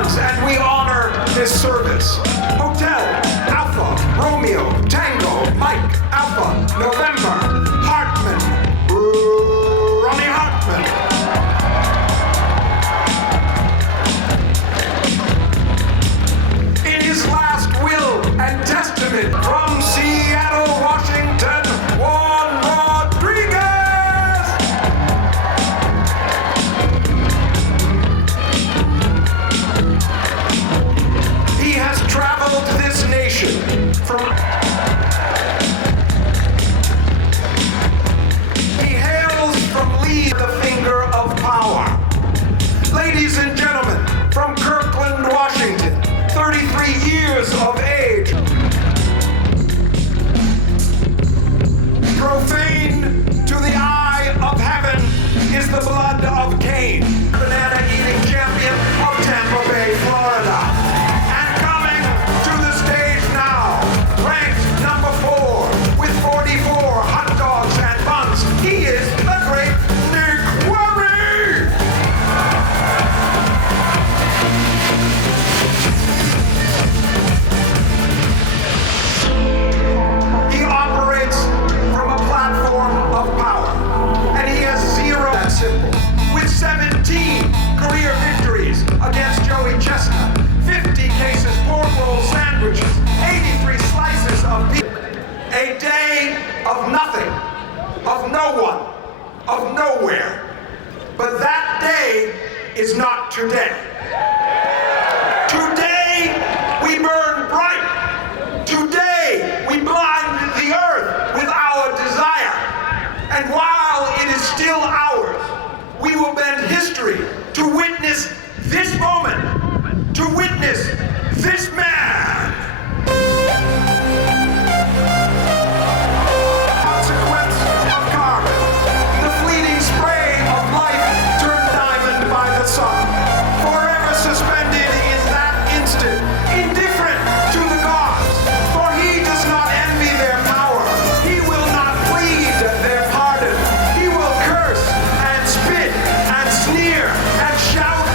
months, and we honor his service. Hotel, Alpha, Romeo, Tango, Mike, Alpha, November, Hartman, Ronnie Hartman. In his last will and testament from Seattle, Washington, Juan Rodriguez. He has traveled this nation from... He hails from Lee, the finger of power. Ladies and gentlemen, from Kirkland, Washington, 33 years of age. Profane to the eye of heaven is the blood of Cain. Banana-eating champion of Tampa Bay, Florida. And coming to the stage now, ranked number 4 with 44 hot dogs and buns, he is the great Nick Worry! He operates from a platform of power, and he has zero that simple. With 17 career victories against Joey Chestnut, 50 cases pork roll sandwiches, 83 slices of beef. A day of nothing, of no one, of nowhere. But that day is not today. Today we burn bright. Today we blind the earth with our desire. And while it is still ours, we will bend history to witness this moment, to witness this man. Consequence of carbon, the fleeting spray of life turned diamond by the sun, forever suspended in that instant, indifferent to the gods, for he does not envy their power, he will not plead their pardon, he will curse and spit and sneer and shout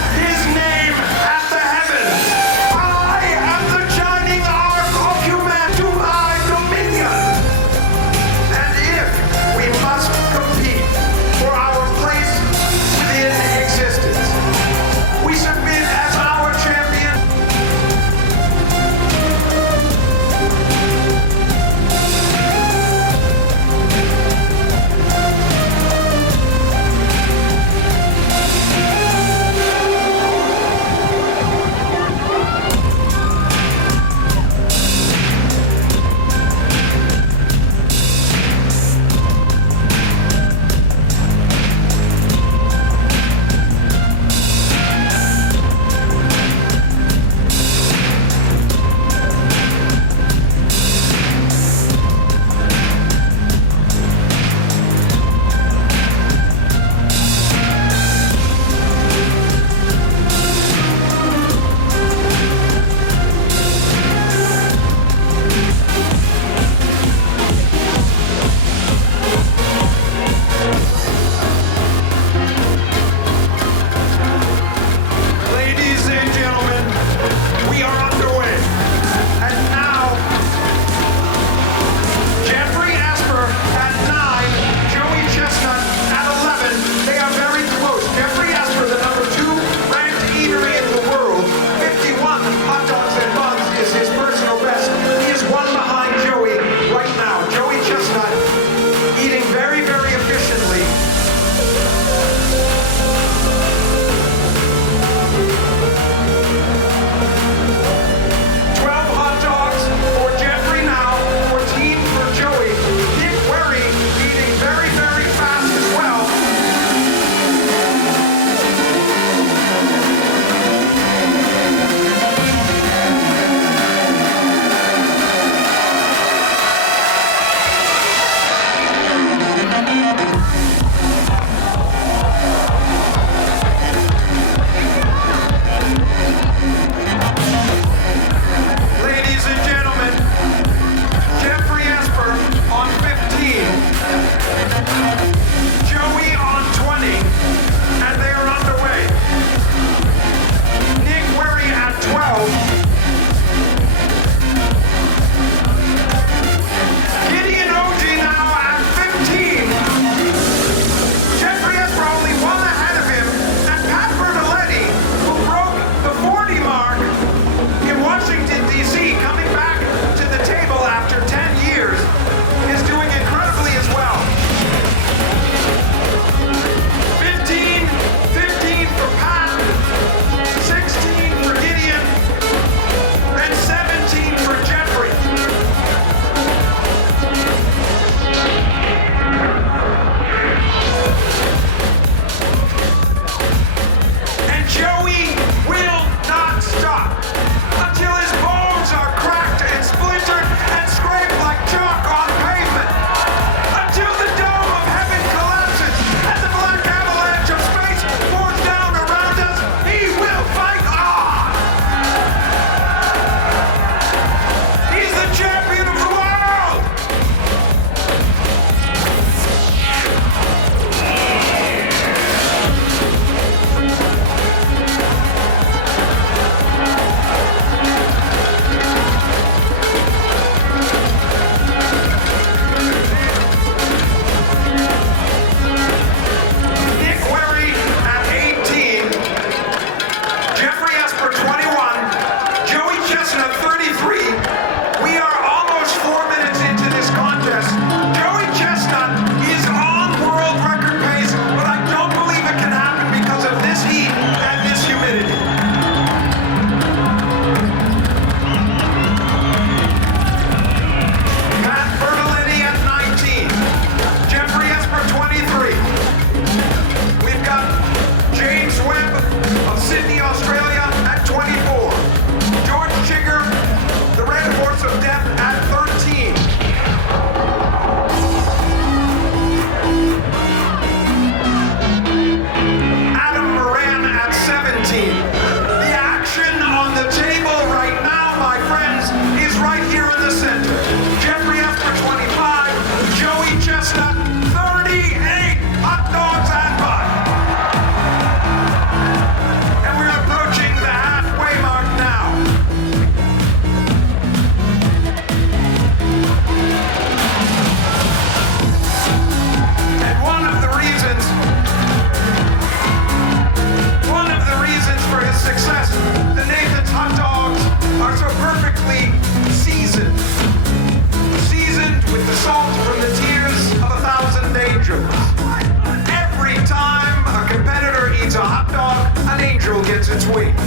Hotdog, an angel gets its wings.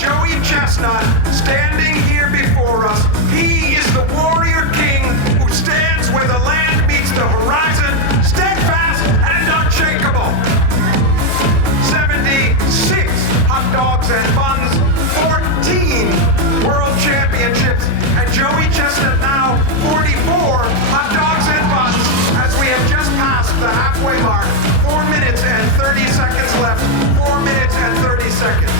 Joey Chestnut, standing here before us, he is the warrior king who stands where the land meets the horizon, steadfast and unshakable. 76 hot dogs and buns, 14 world championships, and Joey Chestnut now 44 hot dogs and buns as we have just passed the halfway mark. 4 minutes and 30 seconds left. 4 minutes and 30 seconds.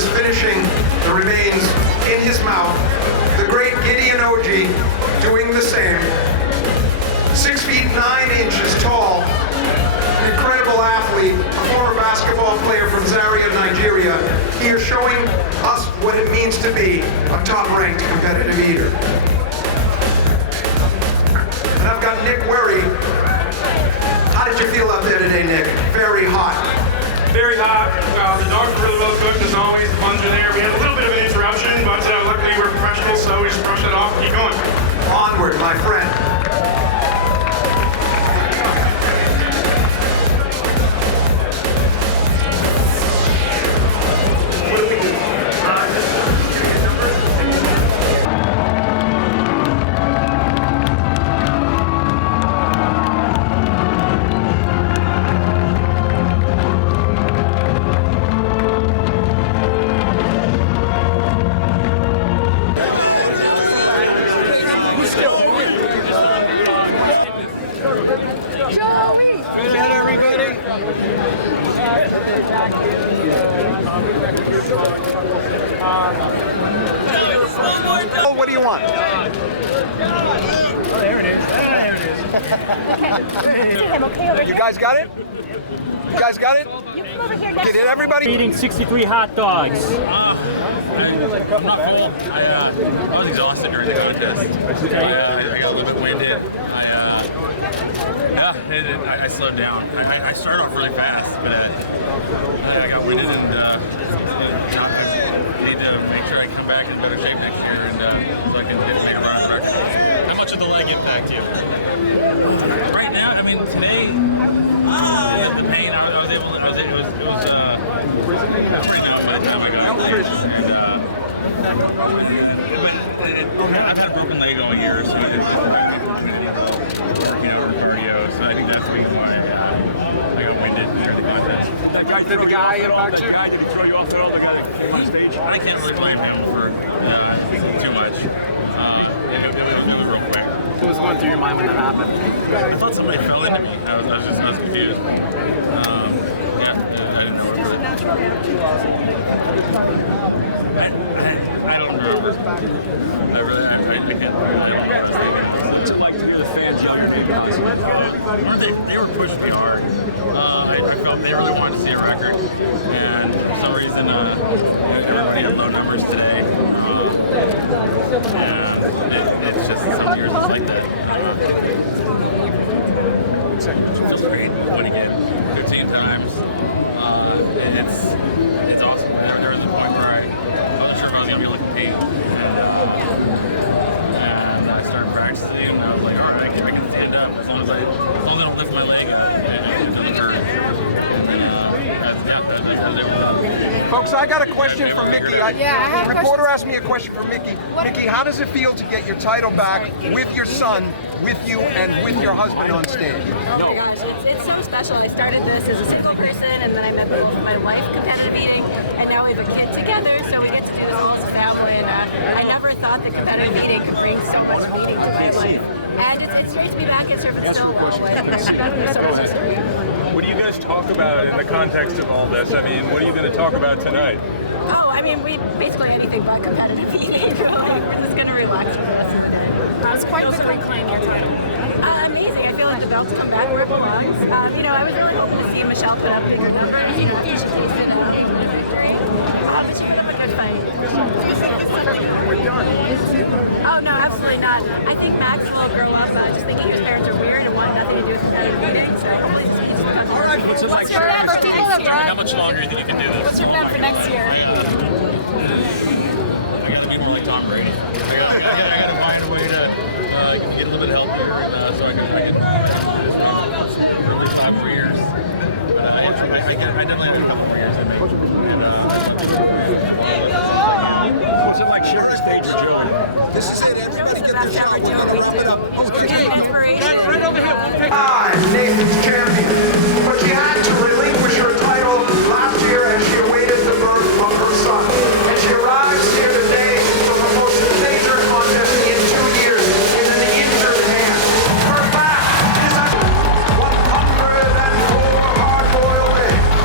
is finishing the remains in his mouth. The great Gideon Oji doing the same. 6 feet 9 inches tall, an incredible athlete, a former basketball player from Zaria, Nigeria. He is showing us what it means to be a top-ranked competitive eater. And I've got Nick Werry. How did you feel out there today, Nick? Very hot. Very hot. The dogs were really well cooked as always. The buns were there. We had a little bit of an interruption, but luckily we're professionals, so we just brushed it off and keep going. Onward, my friend. What do you want? Oh, there it is. There it is. Okay. You guys got it? You guys got it? You come over here next. Did everybody? Eating 63 hot dogs. I was exhausted during the contest. I got a little bit winded. I slowed down. I started off really fast, but I got winded and I need to make sure I come back in better shape next year and so I can make a run record. How much did the leg impact you? Right now, I mean, today, the pain, I was able to, it was pretty numb by the time I got out there. And I've had a broken leg all year, so it's just working out cardio, so I think that's the reason why I got winded during the contest. Did the guy impact you? Did he throw you off at all, the guy that came on stage? I can't really blame him for too much. It was real quick. What was going through your mind when that happened? I thought somebody fell into me. I was confused. I didn't know what I don't remember. I can't remember. What's it like to hear the fans yell at you guys? They were pushing me hard. I felt they really wanted to see a record, and for some reason, everybody had low numbers today. It's just some years it's like that. It feels great winning it 15 times. It's awesome. There was a point where I wasn't sure if I was going to be able to compete. And I started practicing, and I was like, all right, I can stand up as long as I don't lift my leg and it doesn't hurt. Folks, I got a question for Miki. I have a reporter asked me a question for Miki. Miki, how does it feel to get your title back with your son, with you, and with your husband on stage? Oh my gosh, it's so special. I started this as a single person, and then I met my wife competitive eating, and now we have a kid together, so we get to do this all as a family. And I never thought that competitive eating could bring so much meaning to my life. And it's great to be back at Surf Stilwell. What do you guys talk about in the context of all this? I mean, what are you going to talk about tonight? Oh, I mean, we basically anything but competitive eating. We're just going to relax for the rest of the day. It's quite good to reclaim your title. Amazing. I feel like the belt's come back where it belongs. I was really hoping to see Michele put up bigger numbers. She tasted a victory. But she put up a good fight. Do you think it's something we're done? Oh, no, absolutely not. I think Max will grow up just thinking his parents are weird and want nothing to do with competitive eating. So hopefully it's easy to come. What's your plan for people that How much longer do you think you can do this? What's your plan for next year? I gotta be more like Tom Brady. I gotta find a way to get a little bit healthier, so I can for at least 5 more years. But I definitely have a couple more years, I think. What's it like sharing stage with Joey? This is it. Everybody get their shot. We're gonna wrap it up. Inspiration. Nathan's champion, but she had to relinquish her title last year as she awaited the birth of her son. And she arrives here today for the most major contest in 2 years in an injured hand. Her back is at 104 hard-boiled eggs.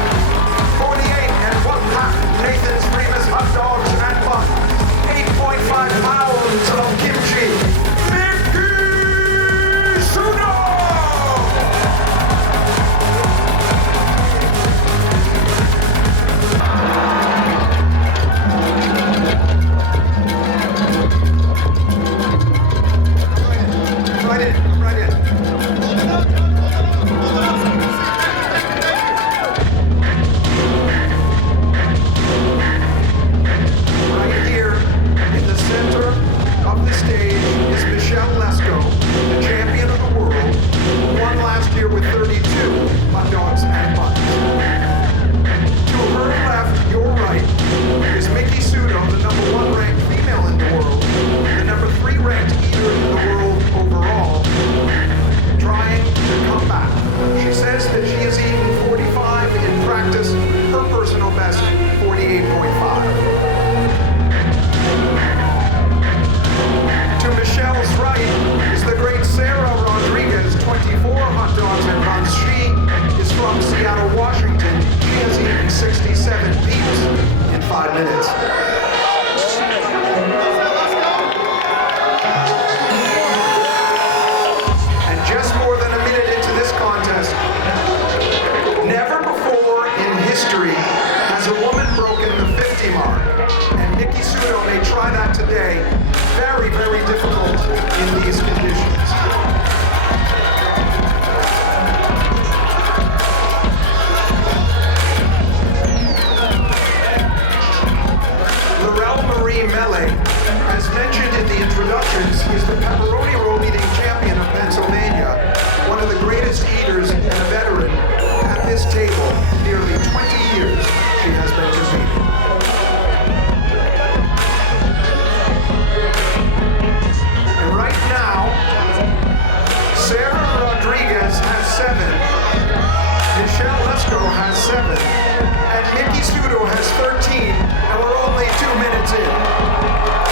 5 minutes. And just more than a minute into this contest, never before in history has a woman broken the 50 mark. And Miki Sudo may try that today. Very, very difficult in these conditions. Michele, as mentioned in the introductions, is the pepperoni roll eating champion of Pennsylvania, one of the greatest eaters and a veteran at this table. Nearly 20 years she has been competing. And right now, Sarah Rodriguez has 7, Michele Lest has 7, and Miki Sudo has 13, and we're only 2 minutes in.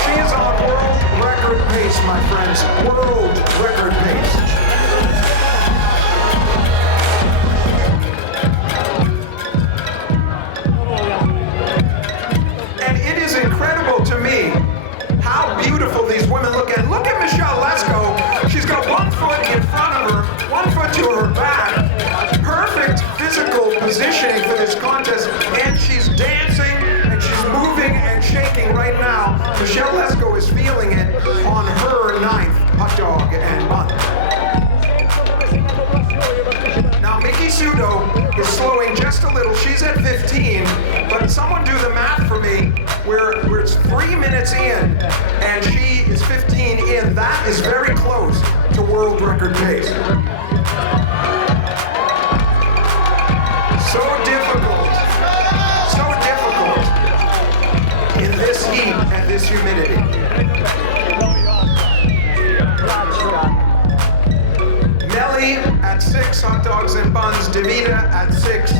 She is on world record pace, my friends. World record pace. And it is incredible to me how beautiful these women look. And look at Michele Lest. She's got 1 foot in front of her, 1 foot to her back. Perfect physical positioning for this contest. And she's dancing and she's moving and shaking right now. Michele Lest is feeling it on her 9th hot dog and bun. Now Miki Sudo is slowing just a little. She's at 15, but someone do the math for me where it's 3 minutes in and she is 15 in. That is very close to world record pace. So difficult in this heat and this humidity. Melly at 6 hot dogs and buns, Davida at 6.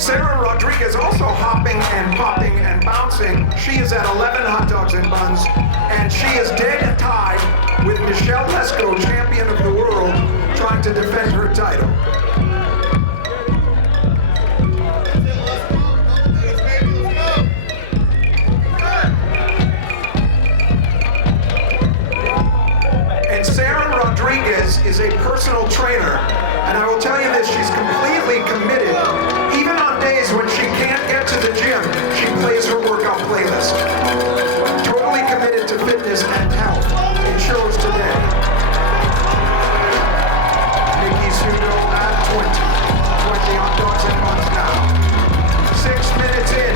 Sarah Rodriguez also hopping and popping and bouncing. She is at 11 hot dogs and buns, and she is dead tied with Michele Lest, champion of the world, trying to defend her title. Is a personal trainer, and I will tell you this, she's completely committed. Even on days when she can't get to the gym, she plays her workout playlist. Totally committed to fitness and health. It shows today. Miki Sudo at 20 hot dogs and buns now. 6 minutes in.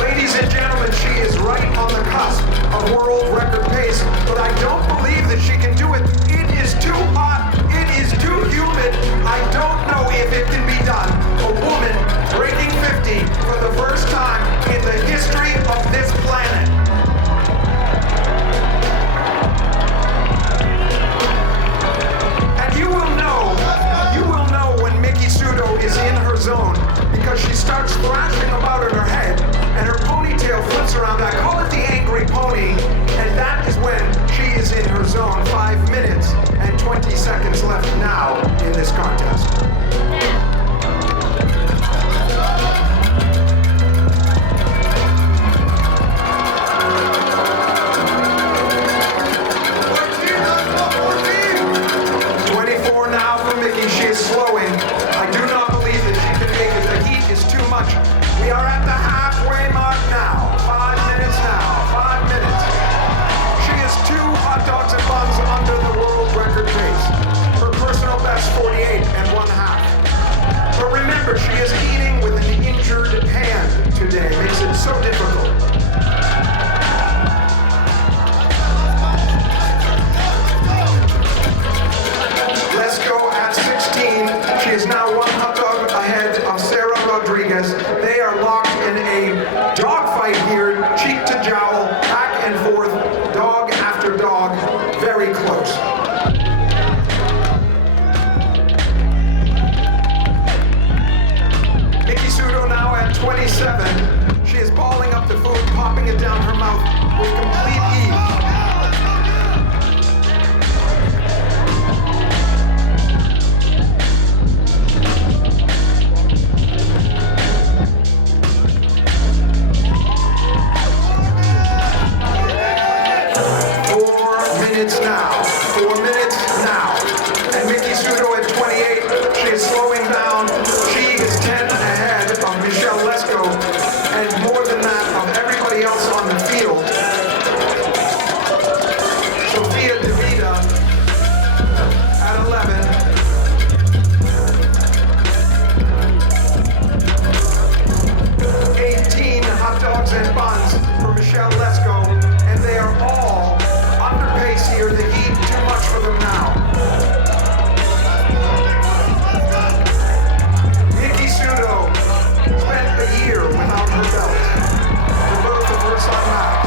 Ladies and gentlemen, she is right on the cusp of world record pace, but I don't believe that she can do it. It is too hot. It is too humid. I don't know if it can be done. A woman breaking 50 for the first time in the history of this planet. And you will know when Miki Sudo is in her zone because she starts thrashing about in her head and her ponytail flips around. I call it the angry pony, and that is when she is in her zone. 5 minutes and 20 seconds left now in this contest. She is slowing. I do not believe that she can make it. The heat is too much. We are at the halfway mark now. 5 minutes now. 5 minutes. She is 2 hot dogs and buns under the world record pace. Her personal best 48 1/2. But remember, she is eating with an injured hand today. Makes it so difficult. Lesco at 16. She is now 1 hot dog ahead of Sarah Rodriguez. They are locked in a dogfight here, cheek to jowl, back and forth, dog after dog, very close. Miki Sudo now at 27. She is balling up the food, popping it down her mouth with complete ease. dogs and buns for Michele Lesco, and they are all under pace here. The heat, too much for them now. Miki Sudo spent a year without her belt. The birth of her son Max.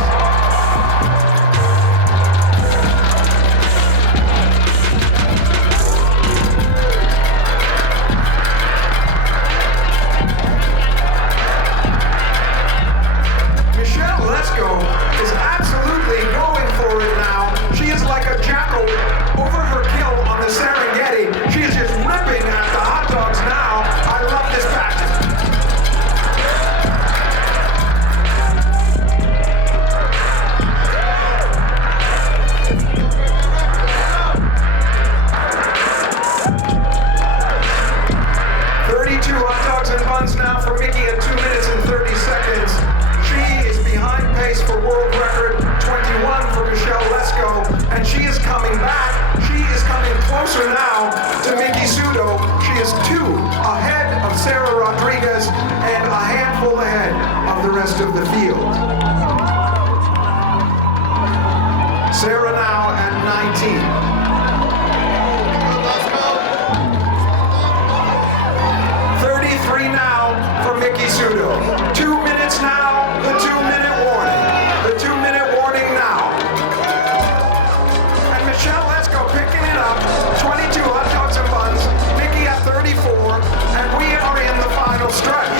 Michele Lesco is absolutely going for it now. She is like a jackal over her kill on the Serengeti. She is just ripping at the hot dogs now. I love this pattern. Hot dogs and buns now for Miki at 2 minutes and 30 seconds. She is behind pace for world record 21 for Michele Lesco, and she is coming back. She is coming closer now to Miki Sudo. She is 2 ahead of Sarah Rodriguez and a handful ahead of the rest of the field. Sarah now at 19. 33 now for Miki Sudo. 2 minutes now, the 2-minute warning. The 2-minute warning now. And Michele Lesco picking it up. 22 hot dogs and buns. Miki at 34. And we are in the final stretch.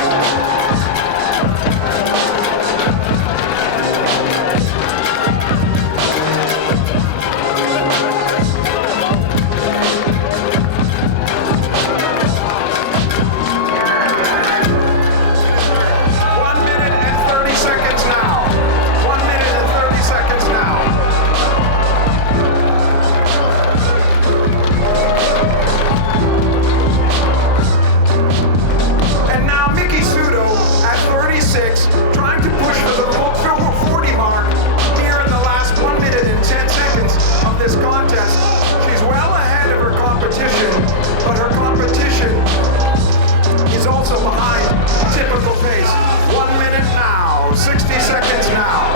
Trying to push for the 40 mark here in the last 1 minute and 10 seconds of this contest. She's well ahead of her competition, but her competition is also behind typical pace. 1 minute now, 60 seconds now.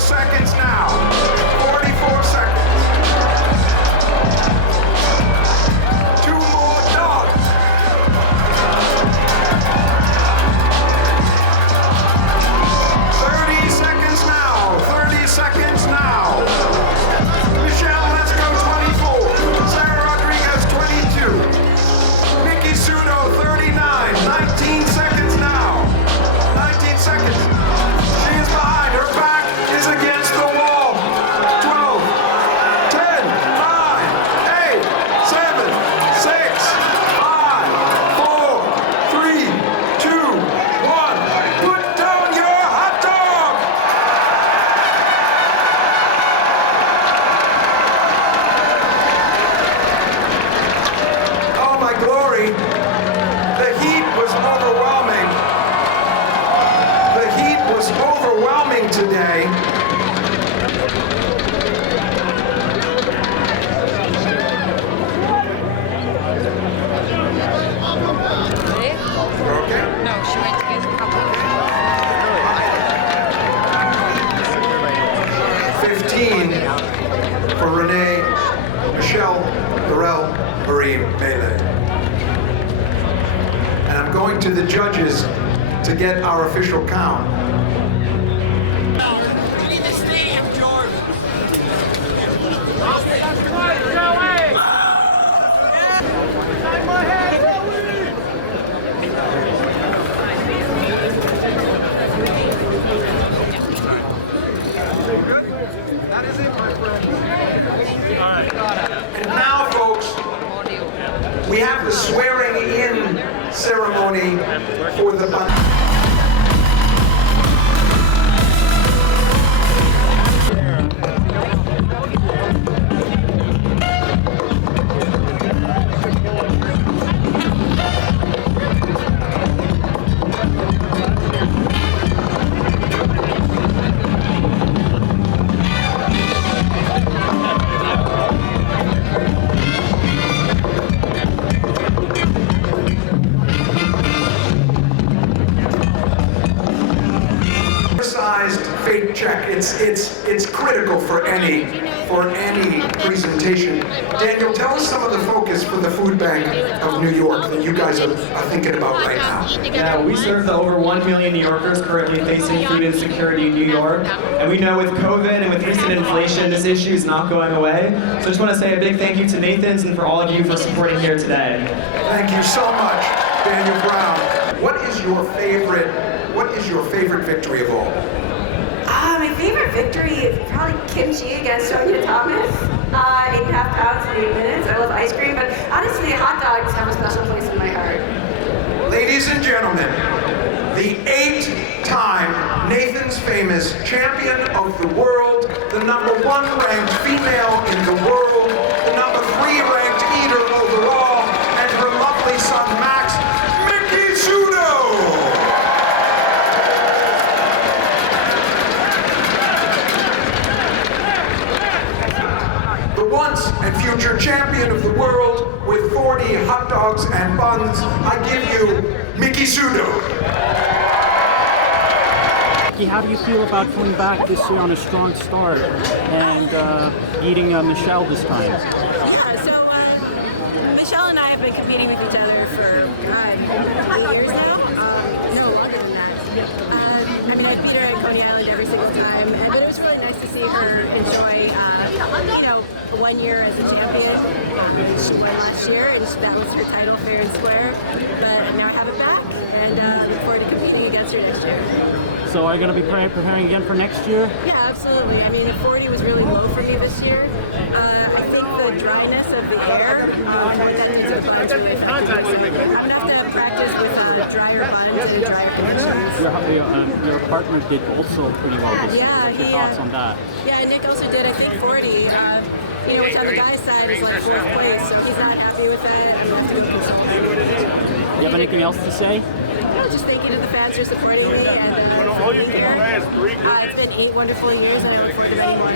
Seconds now. 44 seconds. 2 more dogs. 30 seconds now. 30 seconds now. Michele Lesco 24. Sarah Rodriguez 22. Miki Sudo 39. 19 seconds now. 19 seconds. She is behind. Her back is against the wall. 12, 10, 9, 8, 7, 6, 5, 4, 3, 2, 1. Put down your hot dog! Oh my glory. The heat was overwhelming. The heat was overwhelming today. Okay. No, she went to get a couple. 15 for Renee, Michelle, Darrell, Marie, Melee. And I'm going to the judges to get our official count. You need the stadium, George. That is it, my friend. And now, folks, we have the swearing in ceremony for the organized fake check. It's critical for any presentation. Daniel, tell us some of the focus for the food bank of New York that you guys are thinking about right now. Yeah, we serve the over 1 million New Yorkers currently facing food insecurity in New York. And we know with COVID and with recent inflation, this issue is not going away. So I just want to say a big thank you to Nathan's and for all of you for supporting here today. Thank you so much, Daniel Brown. What is your favorite victory of all? My favorite victory is probably kimchi against Sonia Thomas. 8.5 pounds in 8 minutes. I love ice cream, but honestly, hot dogs have a special place in my heart. Ladies and gentlemen, the 8-time Nathan's Famous Champion of the World, the #1 ranked female in the world, the #3 ranked eater overall, and her lovely son Max, Miki Sudo! The once and future champion of the world with 40 hot dogs and buns, I give you Miki Sudo. How do you feel about coming back this year on a strong start and beating Michele this time? Yeah, so Michele and I have been competing with each other for, 8 years now. No, longer than that. I mean, I beat her at Coney Island every single time, but it was really nice to see her enjoy, 1 year as a champion. She won last year, and that was her title fair and square. But now I have it back, and look forward to competing against her next year. So are you going to be preparing again for next year? Yeah, absolutely. I mean, 40 was really low for me this year. I think the dryness of the air, that means the buns really affected me. I'm going to have to practice with drier buns and drier conditions. Your partner did also pretty well this year. Yeah, What's your thoughts on that? Yeah, and Nick also did, I think, 40. Which on the guy's side is like 4th place, so he's not happy with that. I'm going to have to go consult him. You have anything else to say? No, just thank you to the fans for supporting me, and for being here. It's been 8 wonderful years, and I look forward to many more.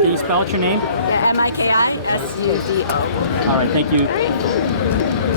Can you spell out your name? Yeah, MIKISUDO. All right, thank you.